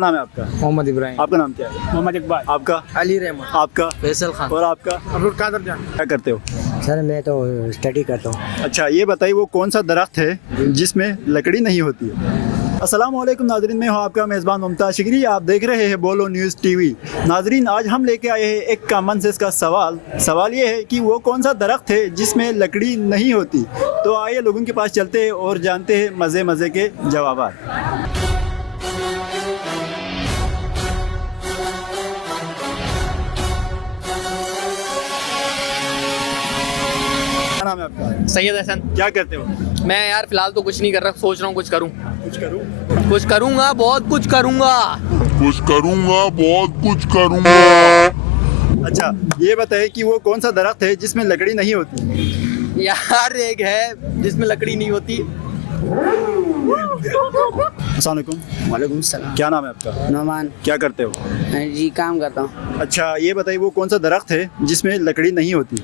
नाम है आपका? मोहम्मद इब्राहिम। आपका नाम क्या है? मोहम्मद इकबाल। आपका? अली रहमान। आपका? फैसल खान। और आपका? अब्दुल कादर जान। क्या करते हो? सर मैं तो स्टडी करता हूँ। अच्छा, ये बताइए वो कौन सा दरख्त है जिसमें लकड़ी नहीं होती? अस्सलाम वालेकुम नाजरीन, मैं हूँ आपका मेज़बान मुमताज़ शिकरी। आप देख रहे हैं बोलो न्यूज़ टीवी। नाजरीन, आज हम लेके आए हैं एक कॉमन सेंस का सवाल ये है कि वो कौन सा दरख्त है जिसमें लकड़ी नहीं होती। तो आइए लोगों के पास चलते हैं और जानते हैं मज़े मज़े के जवाब। क्या नाम है आपका? सैयद हसन। क्या करते हो? मैं यार फिलहाल तो कुछ नहीं कर रहा, सोच रहा हूँ कुछ करूँ। कुछ करूँ? कुछ करूँगा, बहुत कुछ करूँगा। बहुत कुछ करूंगा। अच्छा, ये बताइए कि वो कौन सा दरख्त है जिसमें लकड़ी नहीं होती? यार एक है जिसमें लकड़ी नहीं होती। अस्सलाम वालेकुम। वालेकुम सलाम। क्या नाम है आपका? नोमान। क्या करते हो? जी काम करता हूँ। अच्छा, ये बताइए वो कौन सा दरख्त है जिसमें लकड़ी नहीं होती?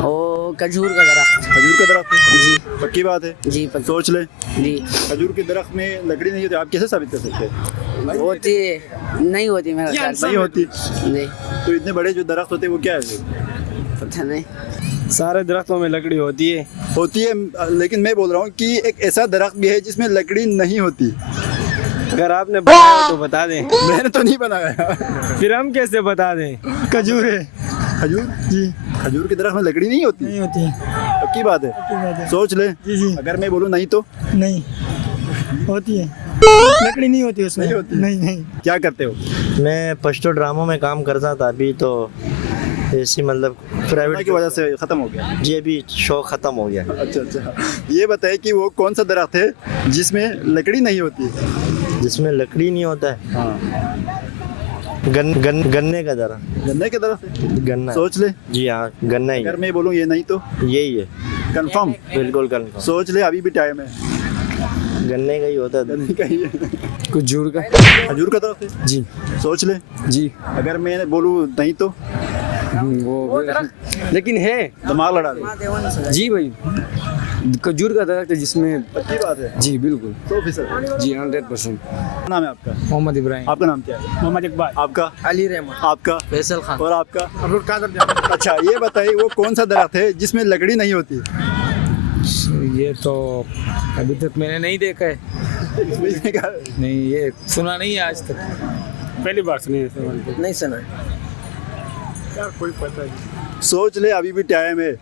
ओ खजूर का दरख्त। खजूर का दरख्त है? जी पक्की बात है? जी सोच ले। जी खजूर के दरख्त में लकड़ी नहीं होती, आप कैसे साबित कर सकते हैं? होती नहीं होती मेरे ख्याल से। नहीं होती। नहीं तो इतने बड़े जो दरख्त होते हैं वो क्या है? पता नहीं। सारे दरख्तों में लकड़ी होती है। होती है, लेकिन मैं बोल रहा हूँ कि एक ऐसा दरख्त भी है जिसमें लकड़ी नहीं होती। अगर आपने बताया तो बता दें। मैंने तो नहीं बनाया। फिर हम कैसे बता दें? खजूर है। खजूर? जी। खजूर के दरख्त में लकड़ी नहीं होती? नहीं होती। पक्की बात है? सोच ले। जी अगर मैं बोलूँ नहीं तो? नहीं होती है, लकड़ी नहीं होती उसमें। नहीं होती? नहीं। क्या करते हो? मैं पश्तो ड्रामों में काम करता था, अभी तो ऐसी मतलब कोरोना प्राइवेट की वजह से खत्म हो गया। जी अभी शो ख़त्म हो गया। अच्छा, ये बताइए कि वो कौन सा दरख्त है जिसमें लकड़ी नहीं होती? जिसमें लकड़ी नहीं होता है। हाँ। गन्ने का दरख्त। गन्ने के दरख्त है? गन्ना। सोच ले। जी हाँ, गन्ना ही अगर मैं बोलूँ ये नहीं तो? यही है। कंफर्म? बिल्कुल कंफर्म। सोच ले, अभी भी टाइम है। गन्ने का ही होता है। गन्ने का ही है। खजूर का। खजूर का दरख्त है? जी सोच ले। जी। अगर मैं बोलूँ नहीं तो? वो लेकिन है। दिमाग लड़ा दे। जी भाई, खजूर का दरख्त है जिसमें। पक्की बात है? जी बिल्कुल। 100%। जी 100%। नाम है आपका? मोहम्मद इब्राहिम। आपका नाम क्या है? मोहम्मद इकबाल। आपका? अली रहमान। आपका? फैसल खान। और आपका? अब्दुल कादर जान। अच्छा, ये बताइए वो कौन सा दरख्त है जिसमें लकड़ी नहीं होती? ये तो अभी तक मैंने नहीं देखा है। नहीं, ये सुना नहीं है आज तक, पहली बार सुनी है। नहीं सुना। यार कोई पता नहीं, सोच ले, अभी भी टाइम है।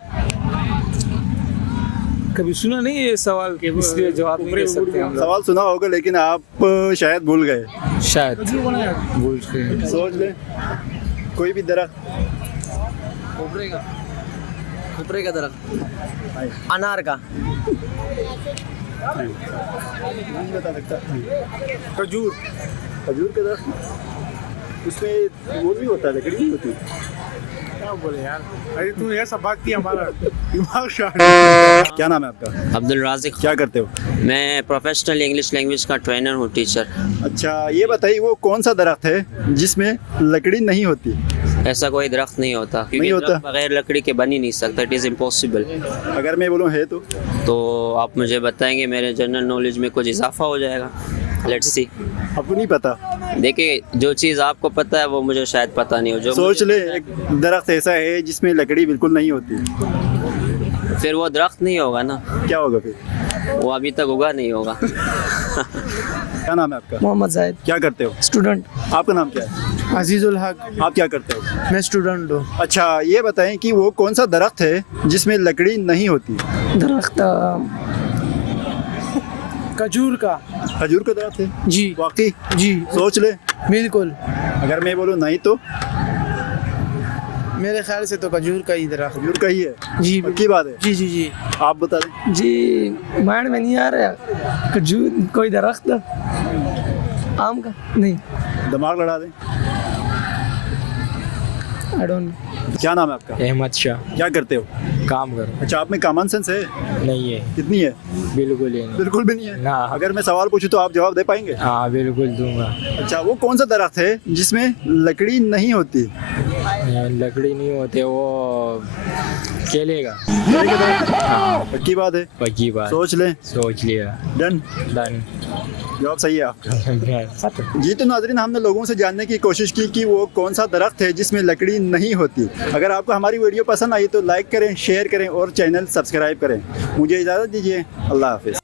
कभी सुना नहीं है ये सवाल, इसलिए जवाब नहीं दे सकते हम लोग। सवाल सुना होगा लेकिन आप शायद भूल गए। शायद भूल के। सोच ले, कोई भी दरख्त। खोपरे का दरख्त। अनार का। नहीं बता सकता। खजूर। खजूर के दरख्त, उसमें वो भी होता है, लकड़ी नहीं होती। क्या बोले यार, अरे तू ऐसा बात किया, हमारा दिमाग शार्प। क्या नाम है आपका? अब्दुल राज़िक। क्या करते हो? मैं प्रोफेशनल इंग्लिश लैंग्वेज का ट्रेनर हूँ, टीचर। अच्छा, ये बताइए वो कौन सा दरख्त है जिसमें लकड़ी नहीं होती? ऐसा कोई दरख्त नहीं होता, नहीं क्योंकि होता? दरख्त बगैर लकड़ी के बन ही नहीं सकता। It is impossible. अगर मैं बोलूँ है तो आप मुझे बताएंगे, मेरे जनरल नॉलेज में कुछ इजाफा हो जाएगा। Let's see. आपको नहीं पता? देखिए, जो चीज़ आपको पता है वो मुझे शायद पता नहीं हो। जो सोच मुझे ले, पता है, एक दरख्त ऐसा है जिसमें लकड़ी बिल्कुल नहीं होती। फिर वो दरख्त नहीं होगा ना, क्या होगा फिर? वो अभी तक उगा नहीं होगा। क्या नाम है आपका? मोहम्मद जाहिद। क्या करते हो? स्टूडेंट। आपका नाम क्या है? अजीजुल हक। आप क्या करते हो? मैं स्टूडेंट हूँ। अच्छा, ये बताएं कि वो कौन सा दरख्त है जिसमें लकड़ी नहीं होती? दरख्त खजूर का। खजूर का दरख्त है? जी वाकई? जी सोच ले। बिल्कुल। अगर मैं बोलूँ नहीं तो? मेरे ख्याल से तो खजूर का ही दरख्त। खजूर का ही है? जी पक्की बात है? जी जी जी। आप बता दें। जी माइंड में नहीं आ रहा। खजूर कोई दरख्त। आम का नहीं। दिमाग लड़ा दें। I don't. क्या नाम है आपका? अहमद शाह। क्या करते हो? काम करो। अच्छा, आप में कॉमन सेंस है? नहीं है, कितनी है? बिल्कुल ही नहीं। बिल्कुल भी नहीं है? ना। अगर मैं सवाल पूछूं तो आप जवाब दे पाएंगे? हाँ बिल्कुल दूंगा। अच्छा, वो कौन सा दरख्त है जिसमें लकड़ी नहीं होती? लकड़ी नहीं होते, वो केले का। पक्की बात है, पक्की बात। सोच लें। सोच लिया। डन। डन। जवाब सही है आपका। सत। जी तो नाज़रीन, हमने लोगों से जानने की कोशिश की कि वो कौन सा दरख्त है जिसमें लकड़ी नहीं होती। अगर आपको हमारी वीडियो पसंद आई तो लाइक करें, शेयर करें और चैनल सब्सक्राइब करें। मुझे इजाज़त दीजिए, अल्लाह हाफिज़।